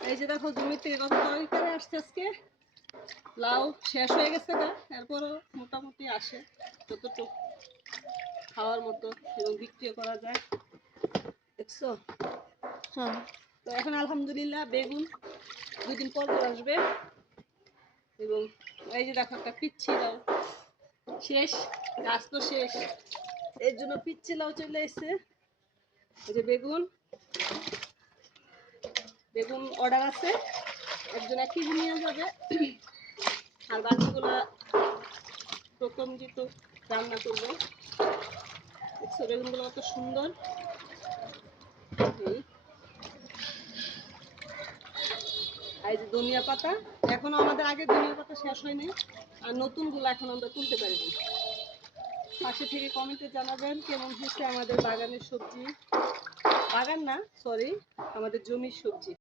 এই যে দেখো জমি থেকে কত তরকারি আসছে আজকে। লাউ শেষ হয়ে গেছে না, এরপরও মোটামুটি আসে যতটুকু খাওয়ার মতো এবং বিক্রিও করা যায়। দেখছো? হ্যাঁ। তো এখন আলহামদুলিল্লাহ বেগুন 2 দিন পর আসবে। এবং এই যে দেখো একটা পিচ্ছি লাউ শেষ, গাছ তো শেষ, এর জন্য পিচ্ছি লাউ চলে এসছে। এই যে বেগুন অর্ডার আছে, একজন 1 কেজি নিয়ে যাবে, আর বাকিগুলো প্রথম যেহেতু রান্না করবো। দেখছো বেগুনগুলো কত সুন্দর। এই যে ধনিয়া পাতা, এখনো আমাদের আগে ধনিয়া পাতা শেষ হয়নি, আর নতুনগুলো এখন আমরা তুলতে পারিনি। পাশে থেকে কমেন্টে জানাবেন কেমন হয়েছে আমাদের বাগানের সবজি, বাগান না সরি, আমাদের জমির সবজি।